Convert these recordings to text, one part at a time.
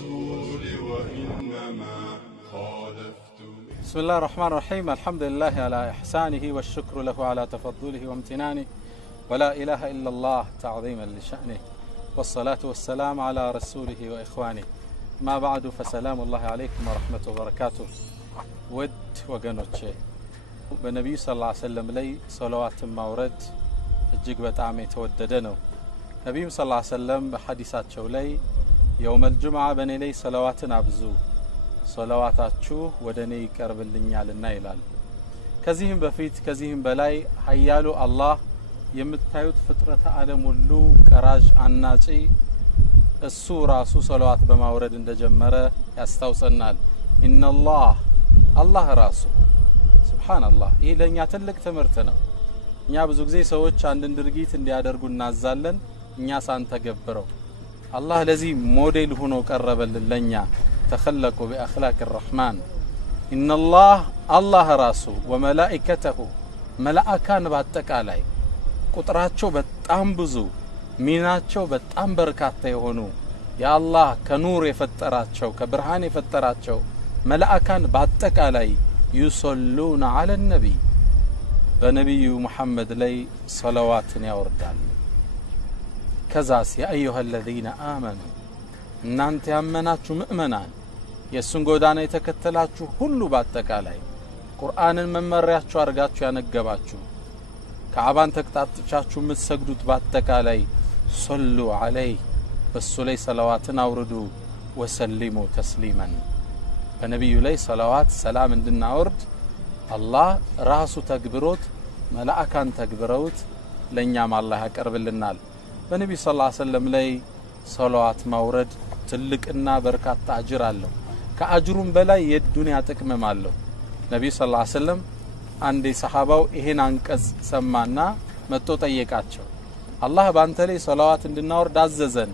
الرسول وإنما خالفت. بسم الله الرحمن الرحيم. الحمد لله على إحسانه والشكر له على تفضله وامتنانه ولا إله إلا الله تعظيما لشأنه والصلاة والسلام على رسوله وإخوانه ما بعد فسلام الله عليكم ورحمة وبركاته. ود وقنوتشي بالنبي صلى الله عليه وسلم لي صلوات مورد እጅግ በጣም የተወደደ ነው። ነብዩ ሰለላሁ ዐለይሂ ወሰለም በሐዲሳቸው ላይ يوم الجمعة በኔ ላይ ሰላዋትን አብዙ ሰላዋታችሁ ወደኔ ይቀርብልኛልና ይላል። ከዚህም በፊት ከዚህም በላይ ኃያሉ አላህ የምታዩት ፍጥረተ ዓለም ሁሉ ቀራጅ አናጪ እሱ ራሱ ሰላዋት በማውረድ እንደጀመረ ያስታውሰናል። ኢነላህ አላህ ራሱ ሱብሃንአላህ። ይህ ለኛ ትልቅ ትምህርት ነው። እኛ ብዙ ጊዜ ሰዎች አንድን ድርጊት እንዲያደርጉ እናዛለን፣ እኛ ሳንተገብረው አላህ ለዚህ ሞዴል ሆኖ ቀረበልን ለኛ። ተخلقوا بأخلاق الرحمن إن الله ራሱ وملائكته መላእካን በአጠቃላይ ቁጥራቸው በጣም ብዙ ሚናቸው በጣም በርካታ የሆኑ ያአላህ ከኑር የፈጠራቸው ከብርሃን የፈጠራቸው መላእካን በአጠቃላይ يصلون على النبي በነብዩ መሐመድ ላይ ሰላዋትን ያወርዳል። ከዛስ ያ አዩሃ الذين آمنوا እናንተ ያመናችሁ ሙእመናን የሱን ጎዳና የተከተላችሁ ሁሉ በአጠቃላይ ቁርአንን መመሪያችሁ አርጋችሁ ያነገባችሁ ከአባን ተቅጣጥቻችሁ የምትሰግዱት በአጠቃላይ ሶሉ ዐለይሂ በሱ ላይ ሰላዋትን አውርዱ ወሰሊሙ ተስሊማን በነብዩ ላይ ሰላዋት ሰላም እንድናወርድ አላህ ራሱ ተግብሮት መላእካን ተግብረውት ለኛም አላህ ያቀርብልናል። በነብዩ ሰለላሁ ዐለይሂ ወሰለም ላይ ሰላዋት ማውረድ ትልቅና በርካታ አጅር አለው። ከአጅሩም በላይ የዱንያ ጥቅምም አለው። ነብዩ ሰለላሁ ዐለይሂ ወሰለም አንዴ ሰሃባው ይሄን አንቀጽ ሰማና መጥቶ ጠየቃቸው። አላህ ባንተ ላይ ሰላዋት እንድናወርድ አዘዘን፣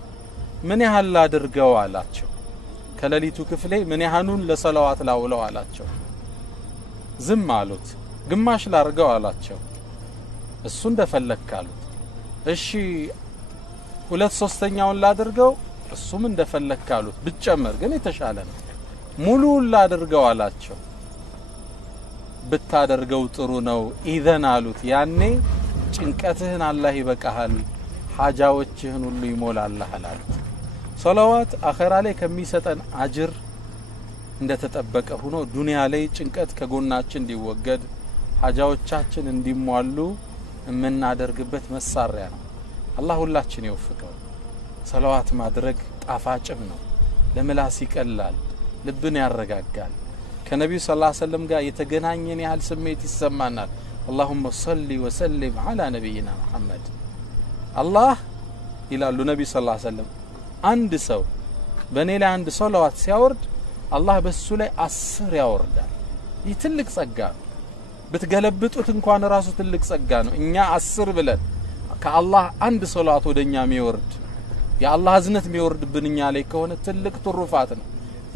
ምን ያህል አድርገው አላቸው። ከሌሊቱ ክፍሌ ምን ያህሉን ለሰላዋት ላውለው አላቸው። ዝም አሉት። ግማሽ ላርገው አላቸው። እሱ እንደፈለክ አሉት። እሺ 2/3ኛውን ላድርገው፣ እሱም እንደፈለክ አሉት። ብጨመር ግን የተሻለ ነው። ሙሉውን ላድርገው አላቸው። ብታደርገው ጥሩ ነው ኢዘን አሉት። ያኔ ጭንቀትህን አላህ ይበቃሃል፣ ሐጃዎችህን ሁሉ ይሞላልሃል አሉት። ሰላዋት አኺራ ላይ ከሚሰጠን አጅር እንደተጠበቀ ሆኖ ዱንያ ላይ ጭንቀት ከጎናችን እንዲወገድ ሐጃዎቻችን እንዲሟሉ የምናደርግበት መሳሪያ ነው። አላህ ሁላችን ይወፍቀው። ሰላዋት ማድረግ ጣፋጭም ነው፣ ለምላስ ይቀላል፣ ልብን ያረጋጋል። ከነብዩ ሰለላሁ ዐለይሂ ወሰለም ጋር የተገናኘን ያህል ስሜት ይሰማናል። اللهم صل وسلم على نبينا محمد አላህ ይላሉ ነብዩ ሰለላሁ ዐለይሂ ወሰለም አንድ ሰው በኔ ላይ አንድ ሰላዋት ሲያወርድ አላህ በሱ ላይ 10 ያወርዳል። ይህ ትልቅ ጸጋ ነው። ብትገለብጡት እንኳን ራሱ ትልቅ ጸጋ ነው። እኛ 10 ብለን ከአላህ አንድ ሰላዋት ወደኛ የሚወርድ የአላህ እዝነት የሚወርድብን እኛ ላይ ከሆነ ትልቅ ትሩፋት ነው።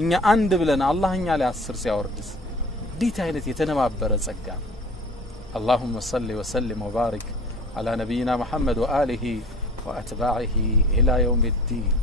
እኛ አንድ ብለን አላህ እኛ ላይ 10 ሲያወርድስ ዲት አይነት የተነባበረ ጸጋ። اللهم صل وسلم وبارك على نبينا محمد وآله وأتباعه إلى يوم الدين.